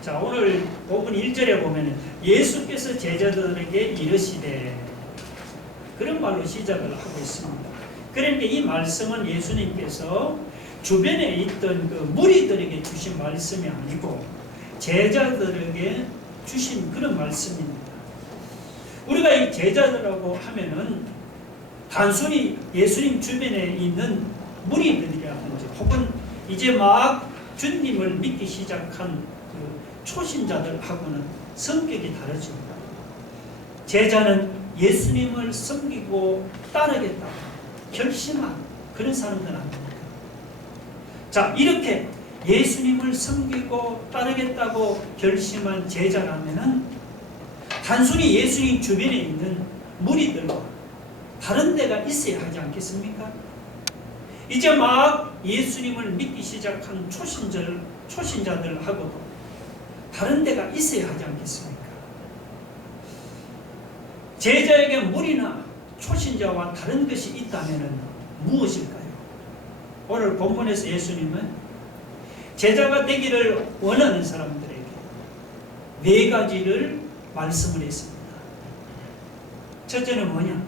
자, 오늘 본문 1절에 보면 예수께서 제자들에게 이르시되, 그런 말로 시작을 하고 있습니다. 그러니까 이 말씀은 예수님께서 주변에 있던 그 무리들에게 주신 말씀이 아니고 제자들에게 주신 그런 말씀입니다. 우리가 이 제자들이라고 하면은 단순히 예수님 주변에 있는 무리들이라든지 혹은 이제 막 주님을 믿기 시작한 그 초신자들하고는 성격이 다르죠. 제자는 예수님을 섬기고 따르겠다고 결심한 그런 사람들 아닙니까? 자, 이렇게 예수님을 섬기고 따르겠다고 결심한 제자라면은 단순히 예수님 주변에 있는 무리들과 다른 데가 있어야 하지 않겠습니까? 이제 막 예수님을 믿기 시작한 초신자들하고도 다른 데가 있어야 하지 않겠습니까? 제자에게 무리나 초신자와 다른 것이 있다면 무엇일까요? 오늘 본문에서 예수님은 제자가 되기를 원하는 사람들에게 4가지를 말씀을 했습니다. 첫째는 뭐냐?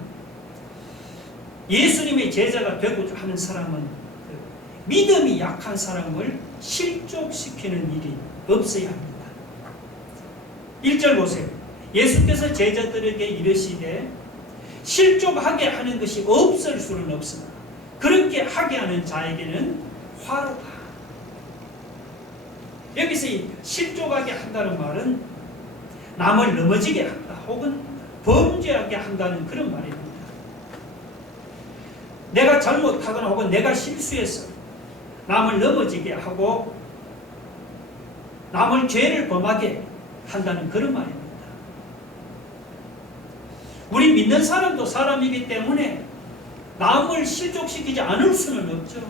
예수님의 제자가 되고자 하는 사람은 믿음이 약한 사람을 실족시키는 일이 없어야 합니다. 1절 보세요. 예수께서 제자들에게 이르시되 실족하게 하는 것이 없을 수는 없으나 그렇게 하게 하는 자에게는 화로다. 여기서 이 실족하게 한다는 말은 남을 넘어지게 한다 혹은 범죄하게 한다는 그런 말입니다. 내가 잘못하거나 혹은 내가 실수해서 남을 넘어지게 하고 남을 죄를 범하게 한다는 그런 말입니다. 우리 믿는 사람도 사람이기 때문에 남을 실족시키지 않을 수는 없죠.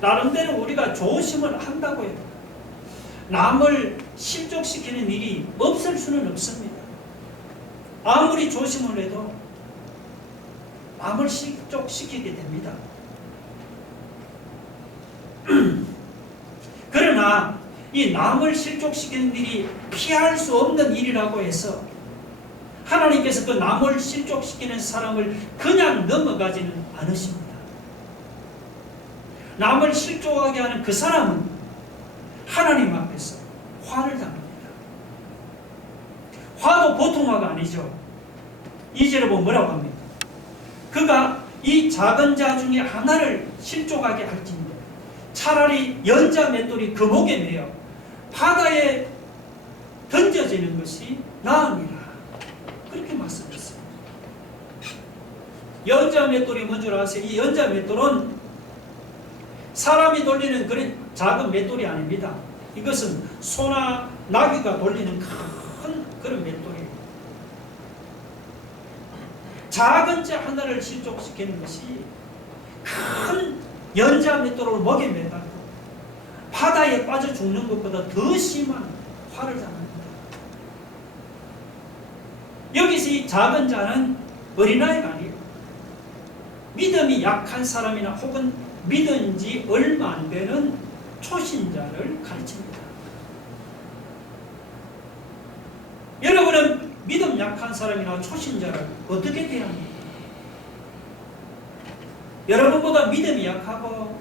나름대로 우리가 조심을 한다고요. 남을 실족시키는 일이 없을 수는 없습니다. 아무리 조심을 해도 남을 실족시키게 됩니다. 그러나 이 남을 실족시키는 일이 피할 수 없는 일이라고 해서 하나님께서 그 남을 실족시키는 사람을 그냥 넘어가지는 않으십니다. 남을 실족하게 하는 그 사람은 하나님 앞에서 화를 당합니다. 화도 보통 화가 아니죠. 2절에 보면 뭐라고 합니까? 그가 이 작은 자 중에 하나를 실족하게 할지니 차라리 연자 맷돌이 그 목에 매여 바다에 던져지는 것이 나으니라. 그렇게 말씀했어요. 연자 맷돌이 뭔 줄 아세요? 이 연자 맷돌은 사람이 돌리는 그런 작은 맷돌이 아닙니다. 이것은 소나 나귀가 돌리는 큰 그런 맷돌이에요. 작은 자 하나를 실족시키는 것이 큰 연자 맷돌을 목에 매달고 바다에 빠져 죽는 것보다 더 심한 화를 당합니다. 여기서 이 작은 자는 어린아이가 아니에요. 믿음이 약한 사람이나 혹은 믿은 지 얼마 안 되는 초신자를 가르칩니다. 여러분은 믿음 약한 사람이나 초신자를 어떻게 대합니까? 여러분보다 믿음이 약하고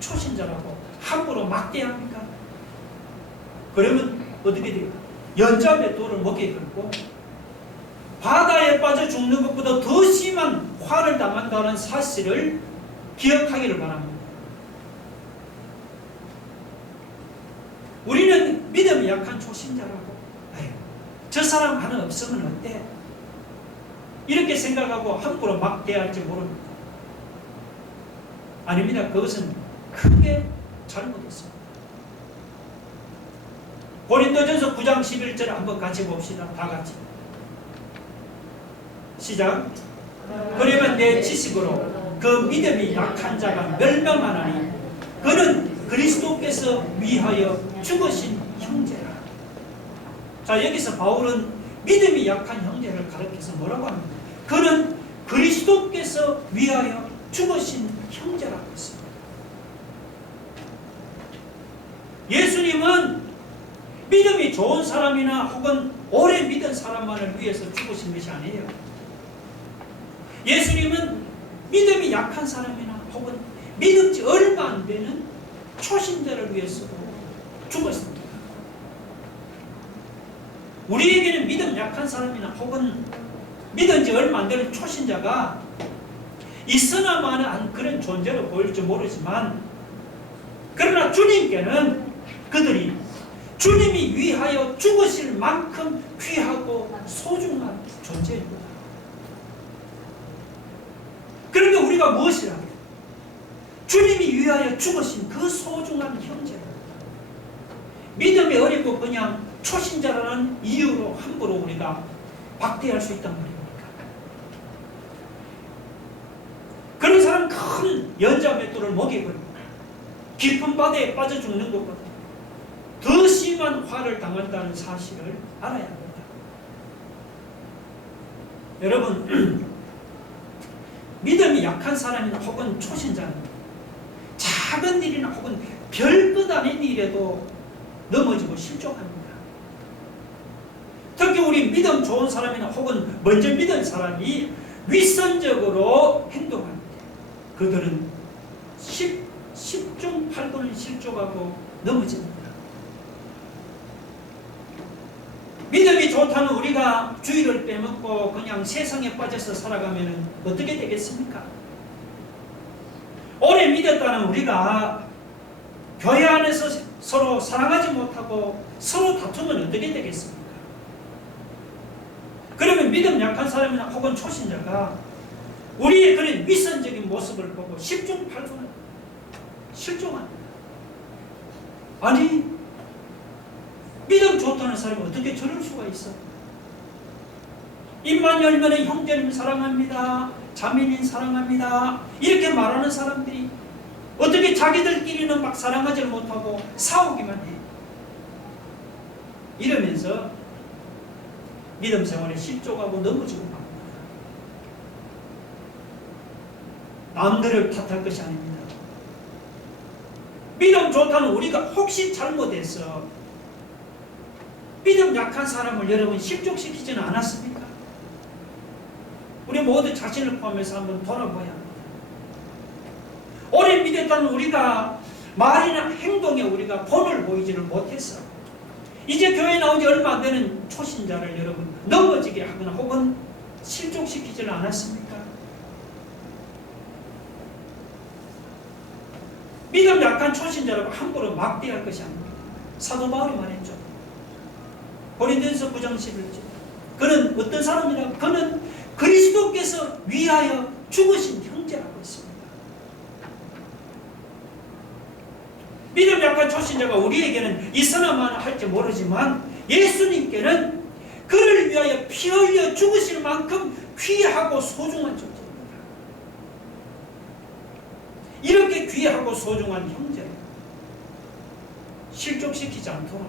초신자라고 함부로 막 대합니까? 그러면 어떻게 돼요? 연자 맷돌을 목에 걸고 바다에 빠져 죽는 것보다 더 심한 화를 당한다는 사실을 기억하기를 바랍니다. 우리는 믿음이 약한 초신자라고 저 사람 하나 없으면 어때? 이렇게 생각하고 함부로 막 대할지 모릅니다. 아닙니다. 그것은 크게 잘못했습니다. 고린도전서 9장 11절 한번 같이 봅시다. 다 같이. 시작. 그러면 내 지식으로 그 믿음이 약한 자가 멸망하나니 그는 그리스도께서 위하여 죽으신 형제라. 자, 여기서 바울은 믿음이 약한 형제를 가르쳐서 뭐라고 합니까? 그는 그리스도께서 위하여 죽으신 형제라고 했습니다. 예수님은 믿음이 좋은 사람이나 혹은 오래 믿은 사람만을 위해서 죽으신 것이 아니에요. 예수님은 믿음이 약한 사람이나 혹은 믿은 지 얼마 안 되는 초신자를 위해서도 죽었습니다. 우리에게는 믿음 약한 사람이나 혹은 믿은 지 얼마 안 되는 초신자가 있으나마나 그런 존재로 보일지 모르지만, 그러나 주님께는 그들이 주님이 위하여 죽으실 만큼 귀하고 소중한 존재입니다. 그러니까 우리가 무엇이라 해요? 주님이 위하여 죽으신 그 소중한 형제입니다. 믿음이 어리고 그냥 초신자라는 이유로 함부로 우리가 박대할 수 있단 말입니까? 그런 사람 큰 연자 맷돌을 목에 걸고 깊은 바다에 빠져 죽는 것보다 더 심한 화를 당한다는 사실을 알아야 합니다. 여러분, 믿음이 약한 사람이나 혹은 초신자는 작은 일이나 혹은 별것 아닌 일에도 넘어지고 실족합니다. 특히 우리 믿음 좋은 사람이나 혹은 먼저 믿은 사람이 윗선적으로 행동할 때 그들은 10중 8도를 실족하고 넘어집니다. 믿음이 좋다는 우리가 주의를 빼먹고 그냥 세상에 빠져서 살아가면 어떻게 되겠습니까? 오래 믿었다는 우리가 교회 안에서 서로 사랑하지 못하고 서로 다투면 어떻게 되겠습니까? 그러면 믿음 약한 사람이나 혹은 초신자가 우리의 그런 윗선적인 모습을 보고 10중 8도는 실종합니다. 아니, 믿음 좋다는 사람이 어떻게 저럴 수가 있어? 입만 열면 형제님 사랑합니다, 자매님 사랑합니다, 이렇게 말하는 사람들이 어떻게 자기들끼리는 막 사랑하지 못하고 싸우기만 해? 이러면서 믿음 생활에 실족하고 넘어지고 맙니다. 남들을 탓할 것이 아닙니다. 믿음 좋다는 우리가 혹시 잘못해서 믿음 약한 사람을 여러분 실족시키지는 않았습니까? 우리 모두 자신을 포함해서 한번 돌아봐야 합니다. 오래 믿었다는 우리가 말이나 행동에 우리가 본을 보이지를 못했어. 이제 교회 나온 지 얼마 안 되는 초신자를 여러분 넘어지게 하거나 혹은 실족시키지는 않았습니까? 믿음 약한 초신자라고 함부로 막대할 것이 아닙니다. 사도 바울이 말했죠. 고린도전서 9장 11절. 그는 어떤 사람이라고? 그는 그리스도께서 위하여 죽으신 형제라고 했습니다. 믿음 약한 초신자가 우리에게는 있으나마나 할지 모르지만 예수님께는 그를 위하여 피 흘려 죽으실 만큼 귀하고 소중한 존재입니다. 이렇게 귀하고 소중한 형제를 실족시키지 않도록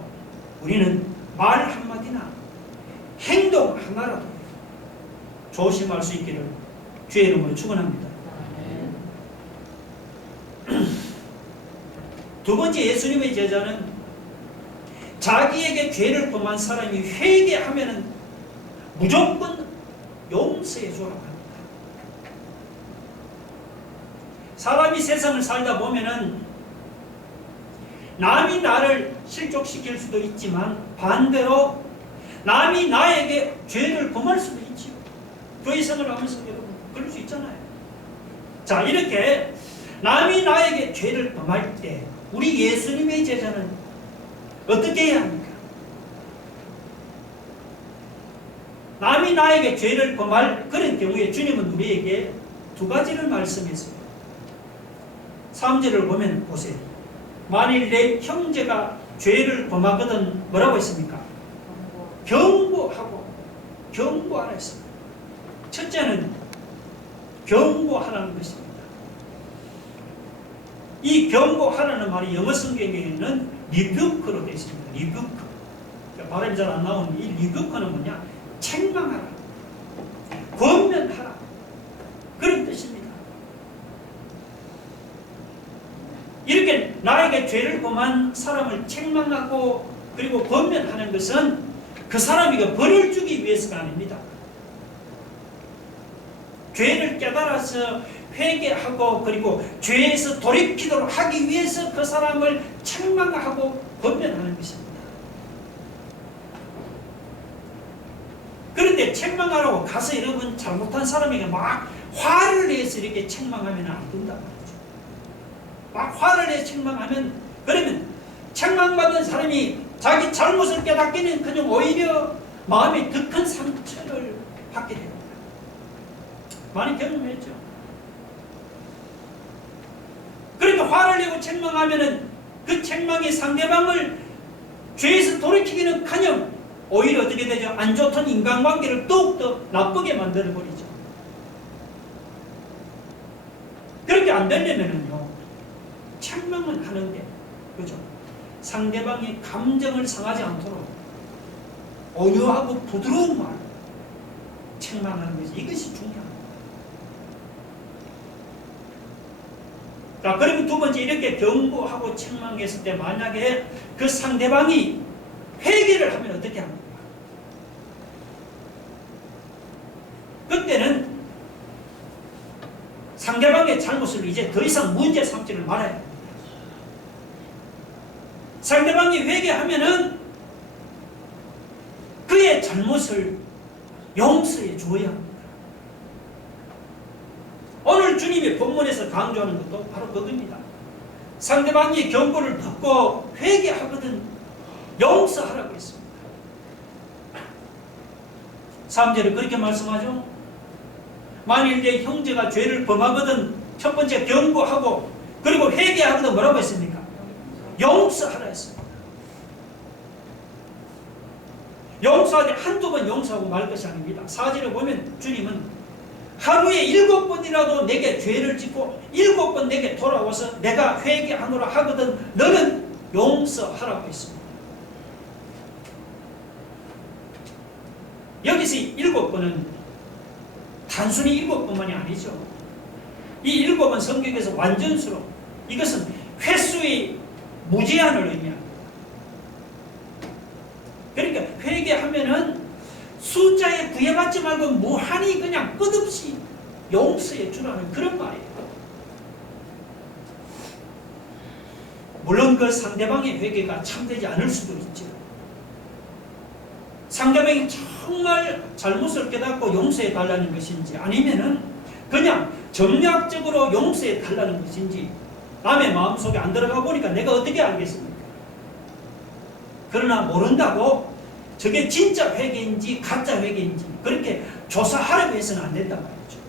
우리는 말 한마디나 행동 하나라도 조심할 수 있기를 주의 이름으로 축원합니다. 두 번째, 예수님의 제자는 자기에게 죄를 범한 사람이 회개하면 무조건 용서해 주라고 합니다. 사람이 세상을 살다 보면은 남이 나를 실족시킬 수도 있지만 반대로 남이 나에게 죄를 범할 수도 있지요. 교회 생활을 하면서 여러분 그럴 수 있잖아요. 자, 이렇게 남이 나에게 죄를 범할 때 우리 예수님의 제자는 어떻게 해야 합니까? 남이 나에게 죄를 범할 그런 경우에 주님은 우리에게 두 가지를 말씀했어요. 3절을 보면 보세요. 만일 내 형제가 죄를 범하거든 뭐라고 했습니까? 경고하라 했습니다. 첫째는 경고하라는 것입니다. 이 경고하라는 말이 영어 성경에는 리뷰크로 되어 있습니다. 리뷰크. 그러니까 발음이 잘 안 나오는 이 리뷰크는 뭐냐? 책망하라, 권면하라, 그런 뜻입니다. 이렇게 나에게 죄를 범한 사람을 책망하고 그리고 권면하는 것은 그 사람이 벌을 주기 위해서가 아닙니다. 죄를 깨달아서 회개하고 그리고 죄에서 돌이키도록 하기 위해서 그 사람을 책망하고 권면하는 것입니다. 그런데 책망하라고 가서 여러분 잘못한 사람에게 막 화를 내서 이렇게 책망하면 안 된단 말이죠. 막 화를 내서 책망하면, 그러면 책망받은 사람이 자기 잘못을 깨닫기는 그냥 오히려 마음에 더 큰 상처를 받게 됩니다. 많이 경험했죠. 그러니까 화를 내고 책망하면은 그 책망이 상대방을 죄에서 돌이키기는 커녕 오히려 어떻게 되죠? 안 좋던 인간관계를 더욱더 나쁘게 만들어버리죠. 그렇게 안 되려면은요, 책망은 하는데, 그죠? 상대방의 감정을 상하지 않도록 온유하고 부드러운 말, 책망하는 것이, 이것이 중요합니다. 자, 그리고 두 번째, 이렇게 경고하고 책망했을 때 만약에 그 상대방이 회개를 하면 어떻게 합니까? 그때는 상대방의 잘못을 이제 더 이상 문제 삼지를 말아야 합니다. 상대방이 회개하면은 그의 잘못을 용서해 줘야 합니다. 오늘 주님이 본문에서 강조하는 것도 바로 그겁니다. 상대방이 경고를 듣고 회개하거든 용서하라고 했습니다. 3절에 그렇게 말씀하죠. 만일 내 형제가 죄를 범하거든 첫 번째 경고하고 그리고 회개하거든 뭐라고 했습니까? 용서하라 했습니다. 용서하되 한두 번 용서하고 말 것이 아닙니다. 4절에 보면 주님은 하루에 7번이라도 내게 죄를 짓고 7번 내게 돌아와서 내가 회개하노라 하거든 너는 용서하라고 했습니다. 여기서 7번은 단순히 7번만이 아니죠. 이 7번 성경에서 완전수로, 이것은 횟수의 무제한을 의미합니다. 그러니까 회개하면은 숫자에 구애받지 말고 무한히 그냥 끝없이 용서해 주라는 그런 말이에요. 물론 그 상대방의 회개가 참되지 않을 수도 있죠. 상대방이 정말 잘못을 깨닫고 용서해 달라는 것인지 아니면은 그냥 정략적으로 용서해 달라는 것인지 남의 마음속에 안 들어가 보니까 내가 어떻게 알겠습니까? 그러나 모른다고 저게 진짜 회개인지 가짜 회개인지 그렇게 조사하려고 해서는 안 된단 말이죠.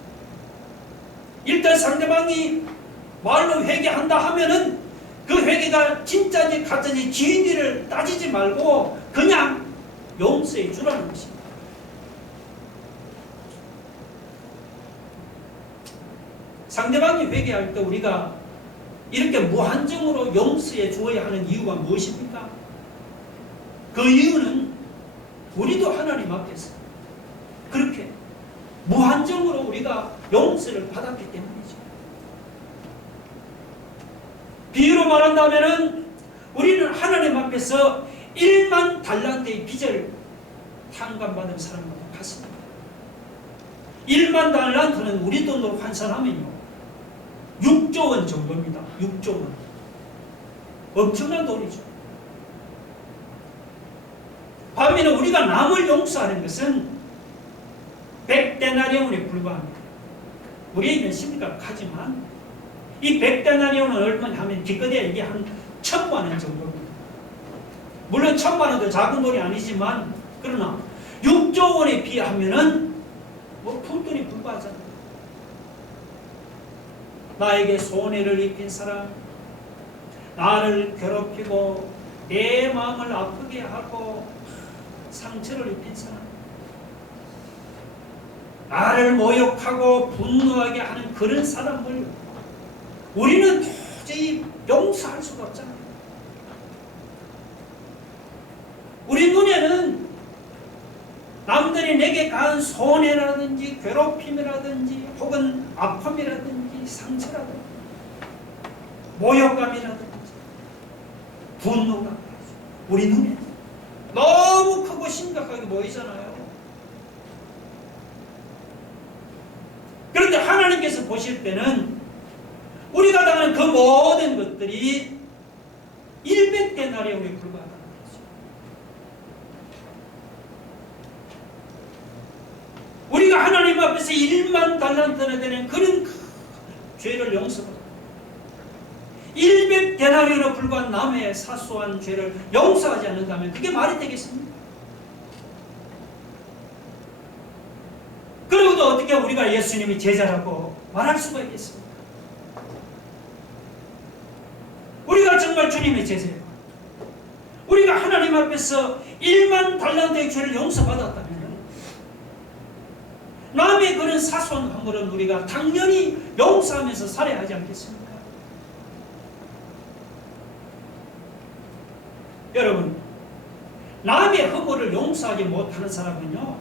일단 상대방이 말로 회개한다 하면은 그 회개가 진짜인지 가짜인지 진위를 따지지 말고 그냥 용서해 주라는 것입니다. 상대방이 회개할 때 우리가 이렇게 무한정으로 용서해 주어야 하는 이유가 무엇입니까? 그 이유는 우리도 하나님 앞에서 그렇게 무한정으로 우리가 용서를 받았기 때문이죠. 비유로 말한다면 우리는 하나님 앞에서 1만 달란트의 빚을 탕감받은 사람과 같습니다. 1만 달란트는 우리 돈으로 환산하면요 6조 원 정도입니다. 6조 원. 엄청난 돈이죠. 반면에 우리가 남을 용서하는 것은 100데나리온에 불과합니다. 우리에게는 심각하지만 이 100데나리온은 얼마냐 하면 기껏해야 이게 한 1,000만 원 정도입니다. 물론 1,000만 원도 작은 돈이 아니지만 그러나 6조 원에 비하면은 뭐 푼돈이 불과하잖아요. 나에게 손해를 입힌 사람, 나를 괴롭히고 내 마음을 아프게 하고 상처를 입힌 사람, 나를 모욕하고 분노하게 하는 그런 사람을 우리는 도저히 용서할 수가 없잖아요. 우리 눈에는 남들이 내게 가한 손해라든지 괴롭힘이라든지 혹은 아픔이라든지 상처라든지 모욕감이라든지 분노가 우리 눈에 너무 크고 심각하게 보이잖아요. 그런데 하나님께서 보실 때는 우리가 당하는 그 모든 것들이 100데나리온에 불과하다는 거죠. 우리가 하나님 앞에서 1만 달란트나 되는 그런 죄를 용서받고 100데나리온에 불과한 남의 사소한 죄를 용서하지 않는다면 그게 말이 되겠습니까? 그러고도 어떻게 우리가 예수님이 제자라고 말할 수가 있겠습니까? 우리가 정말 주님의 제자예요. 우리가 하나님 앞에서 1만 달란트의 죄를 용서받았다면 남의 그런 사소한 허물은 우리가 당연히 용서하면서 살아야 하지 않겠습니까? 여러분, 남의 허물을 용서하지 못하는 사람은요,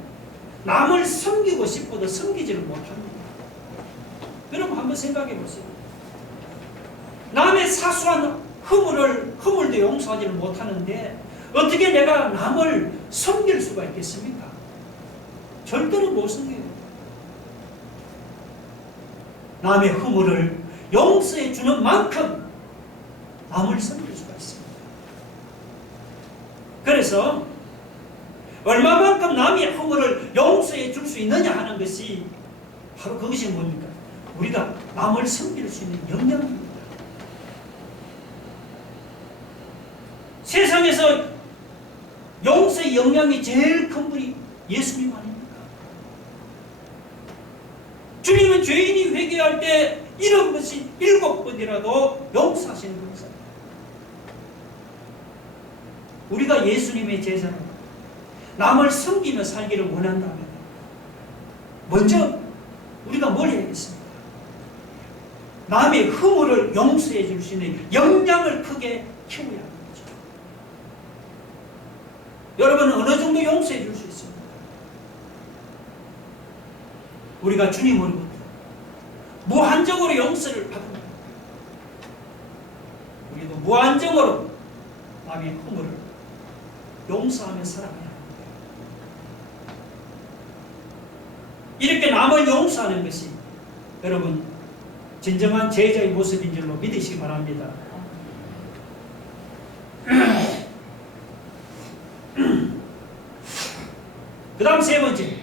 남을 섬기고 싶어도 섬기지를 못합니다. 여러분 한번 생각해 보세요. 남의 사소한 허물도 용서하지를 못하는데 어떻게 내가 남을 섬길 수가 있겠습니까? 절대로 못 섬겨요. 남의 허물을 용서해 주는 만큼 남을 섬길 수가 있습니다. 그래서 얼마만큼 남의 허물을 용서해 줄 수 있느냐 하는 것이 바로 그것이 뭡니까? 우리가 남을 섬길 수 있는 역량입니다. 세상에서 용서의 역량이 제일 큰 분이 예수님 아닙니까? 주님은 죄인이 회개할 때 이런 것이 7번이라도 용서하시는 분이세요. 우리가 예수님의 제자로 남을 섬기며 살기를 원한다면 먼저 우리가 뭘 해야겠습니까? 남의 허물을 용서해 줄 수 있는 역량을 크게 키워야 합니다. 여러분은 어느 정도 용서해 줄 수 있습니까? 우리가 주님으로부터 무한정으로 용서를 받습니다. 우리도 무한정으로 남의 허물을 용서하며 살아가야 합니다. 이렇게 남을 용서하는 것이 여러분 진정한 제자의 모습인 줄로 믿으시기 바랍니다. 그 다음 세 번째,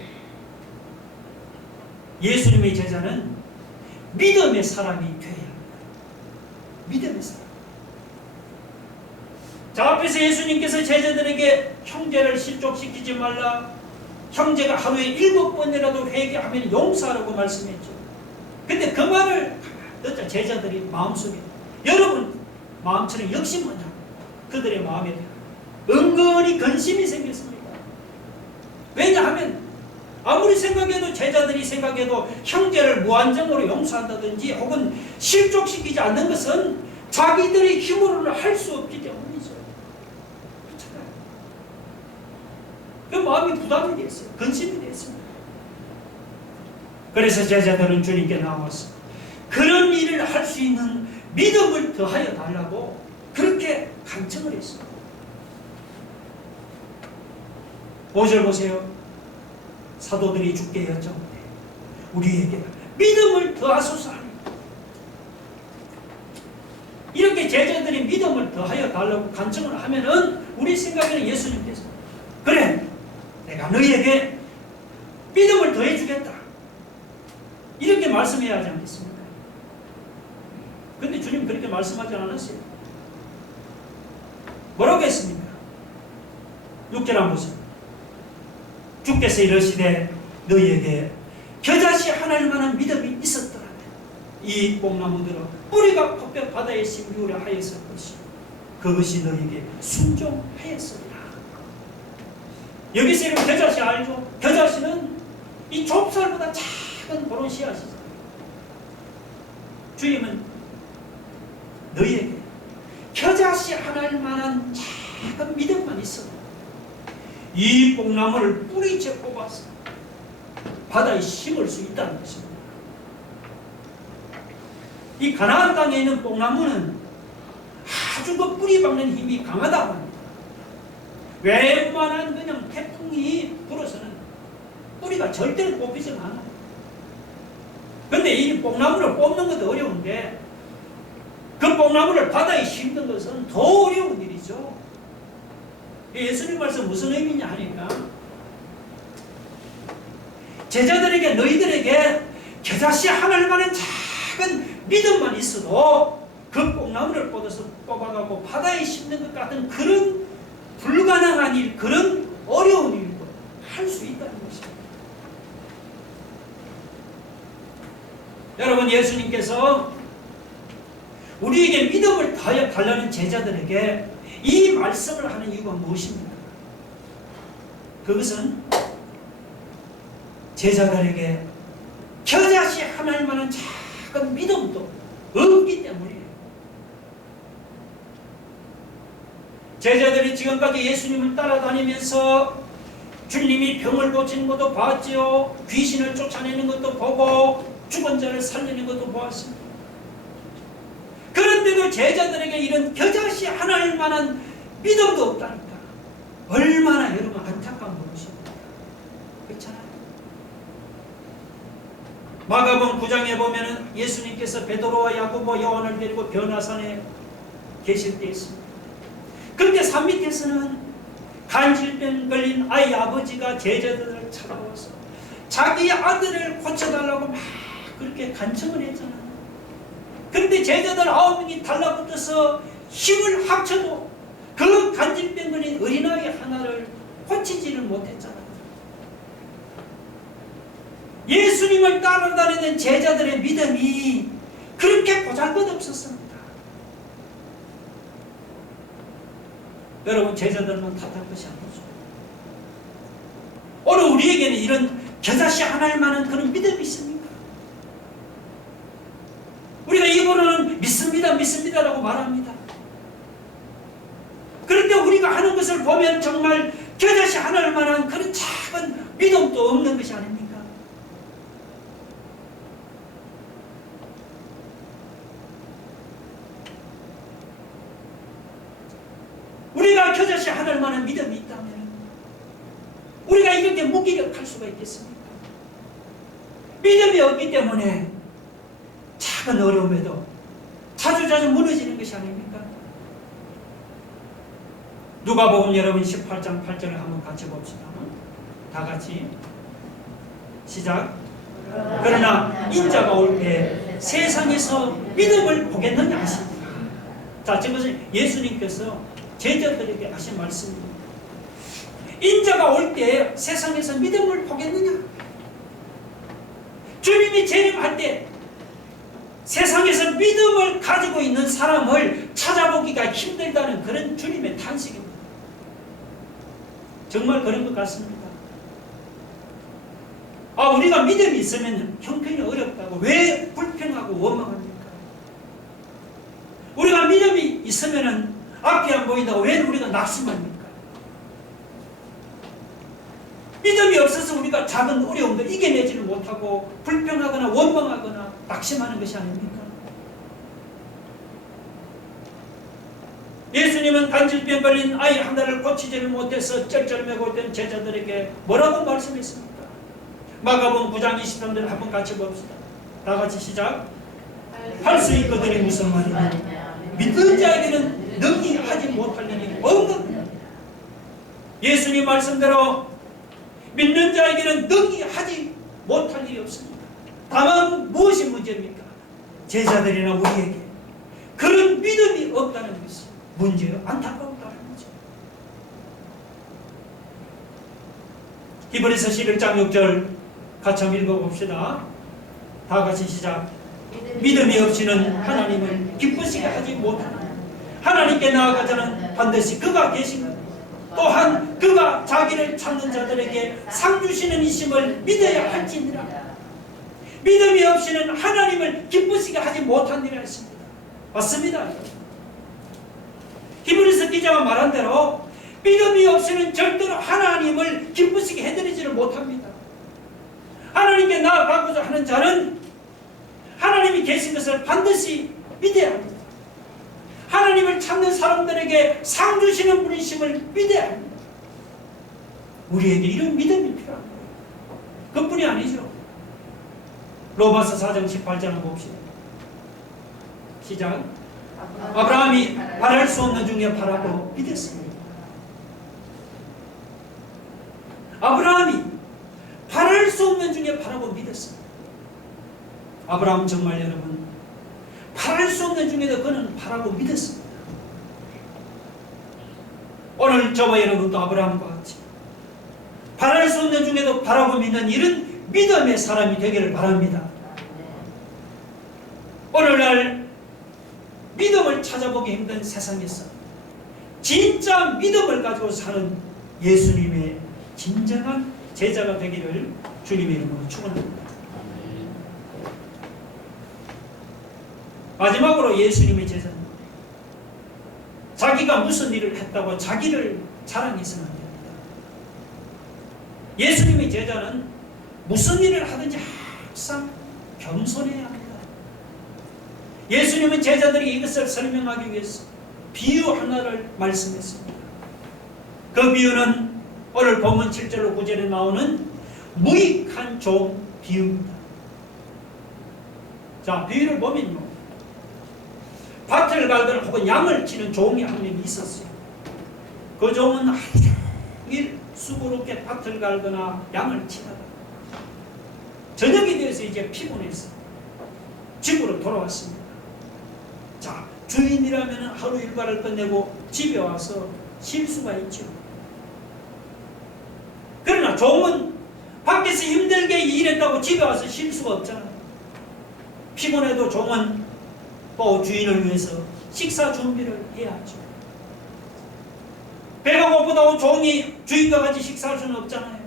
예수님의 제자는 믿음의 사람이 되어야 합니다. 믿음의 사람. 자, 앞에서 예수님께서 제자들에게 형제를 실족시키지 말라, 형제가 하루에 7번이라도 회개하면 용서하라고 말씀했죠. 근데 그 말을 듣자 제자들이 마음속에, 여러분 마음처럼 역심만 하고 그들의 마음에 은근히 근심이 생겼습니다. 왜냐하면 아무리 생각해도 제자들이 생각해도 형제를 무한정으로 용서한다든지 혹은 실족시키지 않는 것은 자기들의 힘으로는 할 수 없기 때문이죠. 그렇잖아요. 그 마음이 부담이 됐어요. 근심이 됐습니다. 그래서 제자들은 주님께 나와서 그런 일을 할 수 있는 믿음을 더하여 달라고 그렇게 간청을 했습니다. 5절 보세요. 사도들이 주께 여쭤보되 우리에게 믿음을 더하소서 하니, 이렇게 제자들이 믿음을 더하여 달라고 간청을 하면은 우리 생각에는 예수님께서 그래 내가 너희에게 믿음을 더해 주겠다 이렇게 말씀해야 하지 않겠습니까? 근데 주님 그렇게 말씀하지 않았어요. 뭐라고 했습니까? 6절 한번 보세요. 주께서 이러시되 너희에게 겨자씨 하나일 만한 믿음이 있었더라면 이 뽕나무들은 뿌리가 곱게 바다에 심기우려 하였을 것이요 그것이 너희에게 순종하였으리라. 여기서 이런 겨자씨 알죠? 겨자씨는 이 좁쌀보다 작은 그런 씨앗이죠. 주님은 너희에게 겨자씨 하나일 만한 작은 믿음만 있어도 이 뽕나무를 뿌리채 뽑아서 바다에 심을 수 있다는 것입니다. 이 가나안 땅에 있는 뽕나무는 아주 그 뿌리 박는 힘이 강하다고 합니다. 웬만한 그냥 태풍이 불어서는 뿌리가 절대로 뽑히지 않아요. 근데 이 뽕나무를 뽑는 것도 어려운데 그 뽕나무를 바다에 심는 것은 더 어려운 일이죠. 예수님 말씀 무슨 의미냐 하니까 제자들에게 너희들에게 겨자씨 하늘만한 작은 믿음만 있어도 그 뽕나무를 뽑아가고 바다에 심는 것 같은 그런 불가능한 일, 그런 어려운 일도 할 수 있다는 것입니다. 여러분, 예수님께서 우리에게 믿음을 달라는 제자들에게 이 말씀을 하는 이유가 무엇입니까? 그것은 제자들에게 겨자씨 하나만한 작은 믿음도 없기 때문이에요. 제자들이 지금까지 예수님을 따라다니면서 주님이 병을 고치는 것도 봤지요. 귀신을 쫓아내는 것도 보고 죽은 자를 살리는 것도 보았습니다. 그런데도 제자들에게 이런 겨자씨 하나일 만한 믿음도 없다니까 얼마나 여러분 안타까운 것입니까? 그렇잖아요. 마가복음 9장에 보면은 예수님께서 베드로와 야고보 요한을 데리고 변화산에 계실 때 있습니다. 그런데 산 밑에서는 간질병 걸린 아이 아버지가 제자들을 찾아와서 자기 아들을 고쳐달라고 막 그렇게 간청을 했잖아요. 그런데 제자들 9명이 달라붙어서 힘을 합쳐도 그 간질병 걸린 어린아이 하나를 고치지를 못했잖아요. 예수님을 따라다니는 제자들의 믿음이 그렇게 보잘것없었습니다. 여러분, 제자들만 탓할 것이 아니죠. 오늘 우리에게는 이런 겨자씨 하나일 만한 그런 믿음이 있습니까? 우리가 입으로는 믿습니다, 믿습니다라고 말합니다. 그런데 우리가 하는 것을 보면 정말 겨자씨 하나일 만한 그런 작은 믿음도 없는 것이 아닙니까? 우리가 겨자씨 하나일 만한 믿음이 있다면 우리가 이렇게 무기력할 수가 있겠습니까? 믿음이 없기 때문에 작은 어려움에도 자주자주 무너지는 것이 아닙니까? 누가복음 여러분 18장 8절을 한번 같이 봅시다. 다 같이 시작. 그러나 인자가 올 때 세상에서 믿음을 보겠느냐 하십니다. 자, 지금 예수님께서 제자들에게 하신 말씀입니다. 인자가 올 때 세상에서 믿음을 보겠느냐? 주님이 재림할 때 세상에서 믿음을 가지고 있는 사람을 찾아보기가 힘들다는 그런 주님의 탄식입니다. 정말 그런 것 같습니다. 우리가 믿음이 있으면 형편이 어렵다고 왜 불평하고 원망합니까? 우리가 믿음이 있으면 앞이 안 보인다고 왜 우리가 낙심합니까? 믿음이 없어서 우리가 작은 어려움들 이겨내지를 못하고 불평하거나 원망하거나 낙심하는 것이 아닙니까? 예수님은 간질병 걸린 아이 하나를 고치지를 못해서 쩔쩔매고 있던 제자들에게 뭐라고 말씀했습니까? 마가복음 9장 23절 한번 같이 봅시다. 다 같이 시작. 할 수 있거든이 무슨 말이냐? 믿는 자에게는 능히 하지 못할 일이 없는. 예수님 말씀대로 믿는 자에게는 능히 하지 못할 일이 없습니다. 다만 무엇이 문제입니까? 제자들이나 우리에게 그런 믿음이 없다는 것이 문제요. 안타까웠다는 거죠. 히브리서 11장 6절 같이 한번 읽어봅시다. 다 같이 시작. 믿음이 없이는 하나님을 기쁘시게 하지 못하나 하나님께 나아가자는 반드시 그가 계신 또한 그가 자기를 찾는 자들에게 상 주시는 이심을 믿어야 할지니라. 믿음이 없이는 하나님을 기쁘시게 하지 못하니라 했습니다. 맞습니다. 히브리서 기자가 말한 대로 믿음이 없이는 절대로 하나님을 기쁘시게 해드리지를 못합니다. 하나님께 나아가고자 하는 자는 하나님이 계신 것을 반드시 믿어야 합니다. 하나님을 찾는 사람들에게 상 주시는 분이심을 믿어야 합니다. 우리에게 이런 믿음이 필요한 거예요. 그뿐이 아니죠. 로마서 4장 18절을 봅시다. 시작. 아브라함이 바랄 수 없는 중에 바라고 믿었습니다. 아브라함이 바랄 수 없는 중에 바라고 믿었습니다. 아브라함 정말 여러분 바랄 수 없는 중에도 그는 바라고 믿었습니다. 오늘 저와 여러분도 아브라함과 같이 바랄 수 없는 중에도 바라고 믿는 이런 믿음의 사람이 되기를 바랍니다. 오늘날 믿음을 찾아보기 힘든 세상에서 진짜 믿음을 가지고 사는 예수님의 진정한 제자가 되기를 주님의 이름으로 축원합니다. 마지막으로 예수님의 제자는 자기가 무슨 일을 했다고 자기를 자랑해서는 안 됩니다. 예수님의 제자는 무슨 일을 하든지 항상 겸손해야 합니다. 예수님은 제자들이 이것을 설명하기 위해서 비유 하나를 말씀했습니다. 그 비유는 오늘 본문 7절로 9절에 나오는 무익한 종 비유입니다. 자, 비유를 보면요, 밭을 갈거나 혹은 양을 치는 종이 한 명이 있었어요. 그 종은 하루 종일 수고롭게 밭을 갈거나 양을 치다가 저녁이 되어서 이제 피곤해서 집으로 돌아왔습니다. 자, 주인이라면 하루 일과를 끝내고 집에 와서 쉴 수가 있죠. 그러나 종은 밖에서 힘들게 일했다고 집에 와서 쉴 수가 없잖아요. 피곤해도 종은 또 주인을 위해서 식사 준비를 해야죠. 배가 고프다고 종이 주인과 같이 식사할 수는 없잖아요.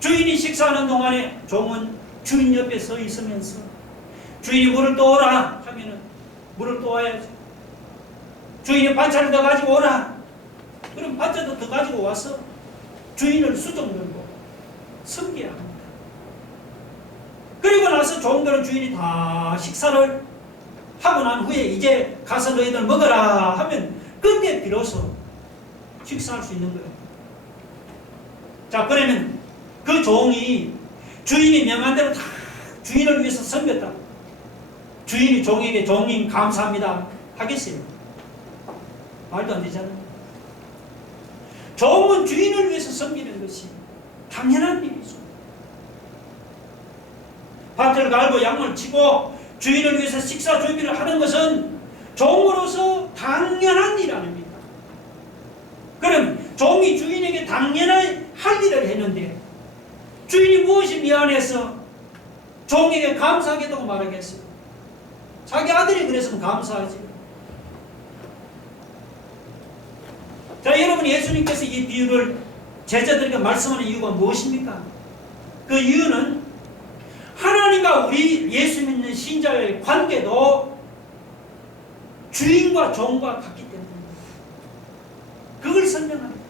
주인이 식사하는 동안에 종은 주인 옆에 서 있으면서 주인이 물을 떠오라 하면은 물을 떠와야죠. 주인이 반찬을 더 가지고 오라. 그럼 반찬도 더 가지고 와서 주인을 수정 들고 섬겨야 합니다. 그리고 나서 종들은 주인이 다 식사를 하고 난 후에 이제 가서 너희들 먹어라 하면 그때 비로소 식사할 수 있는 거예요. 자, 그러면 그 종이 주인이 명한 대로 다 주인을 위해서 섬겼다. 주인이 종에게 종님 감사합니다 하겠어요? 말도 안 되잖아요. 종은 주인을 위해서 섬기는 것이 당연한 일이죠. 밭을 갈고 양을 치고 주인을 위해서 식사 준비를 하는 것은 종으로서 당연한 일 아닙니까? 그럼 종이 주인에게 당연한 할 일을 했는데 주인이 무엇이 미안해서 종에게 감사하겠다고 말하겠어요? 자기 아들이 그랬으면 감사하지. 자, 여러분, 예수님께서 이 비유를 제자들에게 말씀하는 이유가 무엇입니까? 그 이유는 하나님과 우리 예수 믿는 신자의 관계도 주인과 종과 같기 때문입니다. 그걸 설명합니다.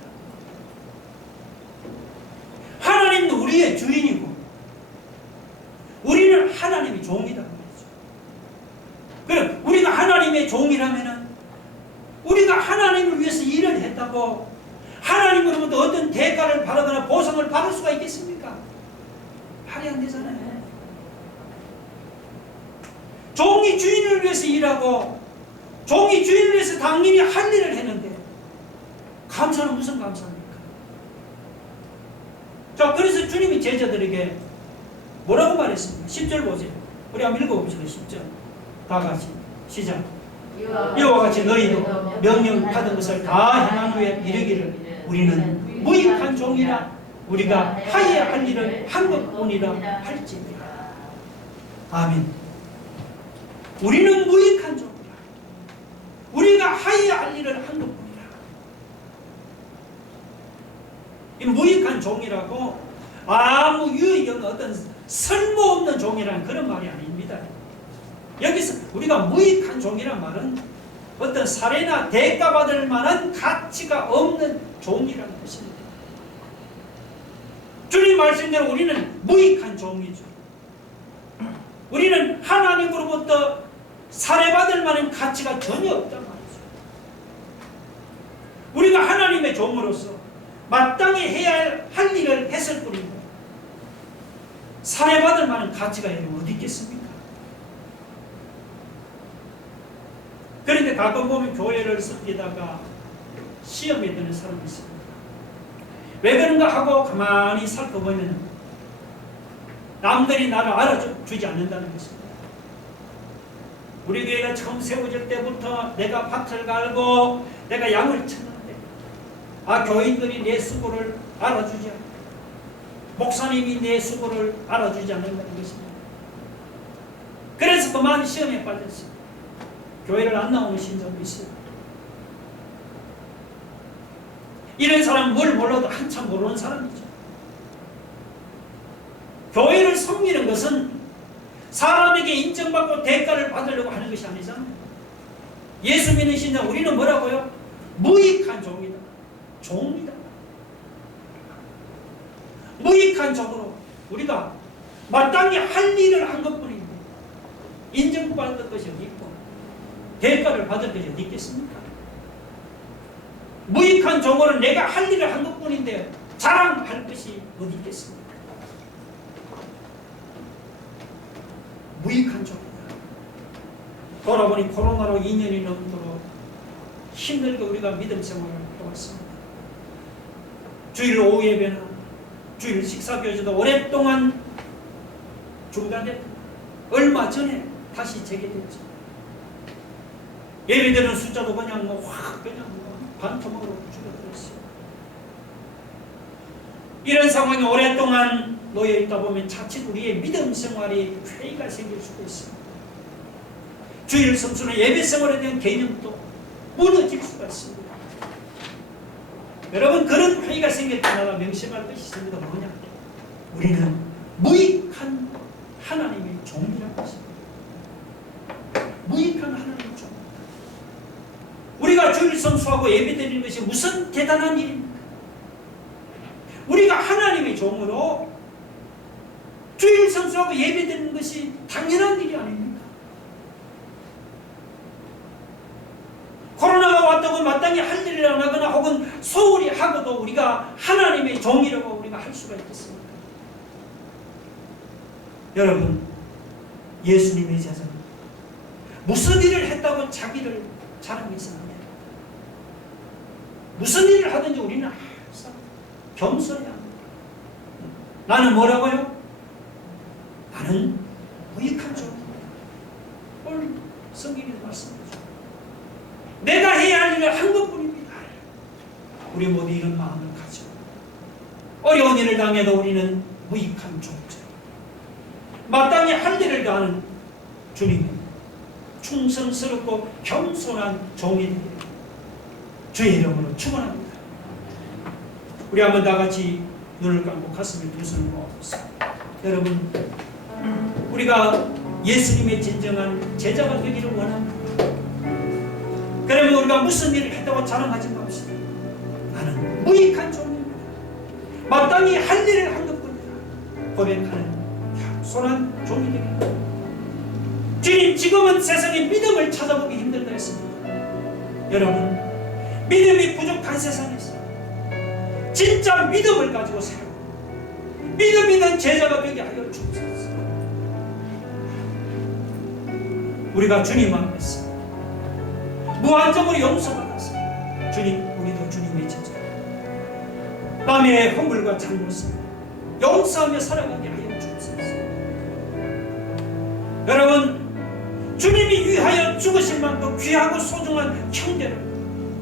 하나님은 우리의 주인이고 우리는 하나님의 종이다 말이죠. 그럼 우리가 하나님의 종이라면은 우리가 하나님을 위해서 일을 했다고 하나님으로부터 어떤 대가를 바라거나 보상을 받을 수가 있겠습니까? 말이 안 되잖아요. 종이 주인을 위해서 일하고 종이 주인을 위해서 당연히 할 일을 했는데 감사는 무슨 감사입니까? 자, 그래서 주님이 제자들에게 뭐라고 말했습니까? 10절 보세요. 우리 한번 읽어봅시다. 10절 다 같이 시작. 이와 같이 너희도 명령받은 것을 다 행한 후에 이르기를 우리는 무익한 종이라 우리가 하여야 할 일을 한 것뿐이라 할지니라. 아멘. 우리는 무익한 종이라 우리가 하여야 할 일을 한 것뿐이라. 이 무익한 종이라고 아무 유익이 없는 어떤 쓸모없는 종이라는 그런 말이 아닙니다. 여기서 우리가 무익한 종이란 말은 어떤 사례나 대가받을 만한 가치가 없는 종이라는 뜻입니다. 주님 말씀대로 우리는 무익한 종이죠. 우리는 하나님으로부터 사례받을 만한 가치가 전혀 없단 말이죠. 우리가 하나님의 종으로서 마땅히 해야 할 일을 했을 뿐인데 살해받을 만한 가치가 어디 있겠습니까? 그런데 가끔 보면 교회를 섬기다가 시험에 드는 사람이 있습니다. 왜 그런가 하고 가만히 살펴보면 남들이 나를 알아주지 않는다는 것입니다. 우리 교회가 처음 세워질 때부터 내가 밭을 갈고 내가 양을 쳤는데 교인들이 내 수고를 알아주지 않는다. 목사님이 내 수고를 알아주지 않는다는 것입니다. 그래서 그만 시험에 빠졌습니다. 교회를 안 나오는 신자도 있어요. 이런 사람은 뭘 몰라도 한참 모르는 사람이죠. 교회를 섬기는 것은 사람에게 인정받고 대가를 받으려고 하는 것이 아니잖아요. 예수 믿는 신자 우리는 뭐라고요? 무익한 종이다. 종이다. 무익한 종으로 우리가 마땅히 할 일을 한 것뿐인데 인정받을 것이 어디 있고 대가를 받을 것이 어디 있겠습니까? 무익한 종으로 내가 할 일을 한 것뿐인데 자랑할 것이 어디 있겠습니까? 무익한 종이다. 돌아보니 코로나로 2년이 넘도록 힘들게 우리가 믿음 생활을 해왔습니다. 주일 오후 예배나 주일 식사교제도 오랫동안 중단됐다. 얼마 전에 다시 재개됐죠. 예배드리는 숫자도 그냥 반토막으로 줄어들었어요. 이런 상황이 오랫동안 놓여 있다 보면 자칫 우리의 믿음 생활이 회의가 생길 수도 있습니다. 주일 성수는 예배 생활에 대한 개념도 무너질 수가 있습니다. 여러분 그런 회의가 생길 때마다 명심할 것이 있습니다. 뭐냐? 우리는 무익한 하나님의 종이라는 것입니다. 무익한 하나님의 종. 우리가 주일 성수하고 예배 드리는 것이 무슨 대단한 일입니까? 우리가 하나님의 종으로 주일 성수하고 예배 드리는 것이 당연한 일이 아닙니까? 코로나가 왔다고 마땅히 할 일을 안 하거나 혹은 소홀히 하고도 우리가 하나님의 종이라고 우리가 할 수가 있겠습니까? 여러분, 예수님의 제자는 무슨 일을 했다고 자기를 자랑해서는 안 돼요. 무슨 일을 하든지 우리는 항상 겸손해야 합니다. 나는 뭐라고요? 나는 무익한 종입니다. 오늘 성경에 말씀하죠. 내가 해야 할 일을 한 것뿐입니다. 우리 모두 이런 마음을 가지고 어려운 일을 당해도 우리는 무익한 종자. 마땅히 할 일을 다하는 주님의 충성스럽고 겸손한 종이 되기를 주의 이름으로 축원합니다. 우리 한번 다 같이 눈을 감고 가슴에 두 손을 모아보겠습니다. 여러분, 우리가 예수님의 진정한 제자가 되기를 원합니다. 그러면 우리가 무슨 일을 했다고 자랑하지 맙시다. 나는 무익한 종입니다. 마땅히 할 일을 한 것뿐이다. 고백하는 겸손한 종이 되기를. 주님, 지금은 세상에 믿음을 찾아보기 힘들다 했습니다. 여러분, 믿음이 부족한 세상에서 진짜 믿음을 가지고 살고 믿음 있는 제자가 되게 하여 주옵소서. 우리가 주님 앞에서 무한정으로 용서받아서 주님, 우리도 주님의 제자, 남의 허물과 잘못을 용서하며 살아가게 하여 주옵소서. 여러분, 주님이 위하여 죽으실 만큼 귀하고 소중한 형제를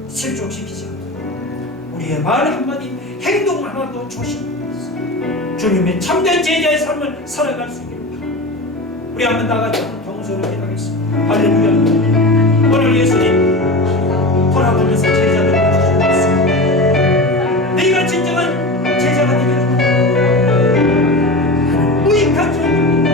실족시키지 않고 우리의 말 한마디, 행동 하나도 조심하면서 주님의 참된 제자의 삶을 살아갈 수 있기를 바랍니다. 우리 한번 다 같이 동서로 기도하겠습니다. 할렐루야. 오늘 예수님 돌아보면서 제자들을 주신 말씀, 네가 진정한 제자가 되기를 무익한 종입니다.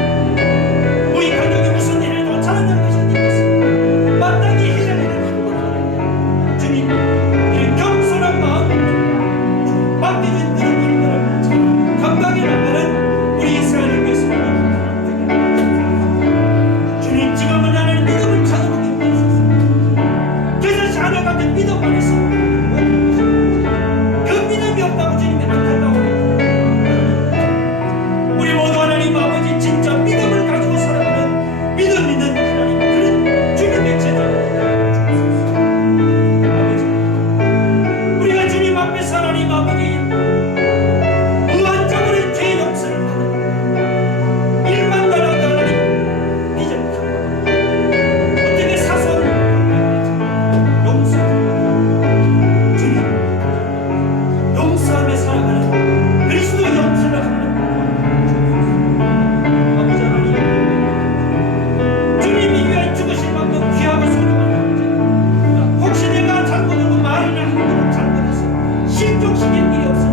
무익한 종이 무슨 일을 더 잘하는 것이 아니겠습니까? 마땅히 해야 할 일을 한 것을 주님 이런 겸손한 마음 맡겨준 그런 일들을 감당해 나가는 우리 이스라엘을 위해서 주님, 지금은 나는 믿음을 찾아보기 힘들소서. 그래서 자녀 같은 믿음 안에서 무한대에서 하나님 아버지 무한정으로 죄 용서를 받은 일만 달아도 하나님 비전하고 어떻게 사소한 용서 주님 용서하며 살아가는 그리스도 용서를 하는 아버지 하나님 주님이 위하여 죽으실 만큼 귀하고 소중한 혹시 내가 잘못하고 말이나 행동을 잘못해서 실족시킨 일이 없어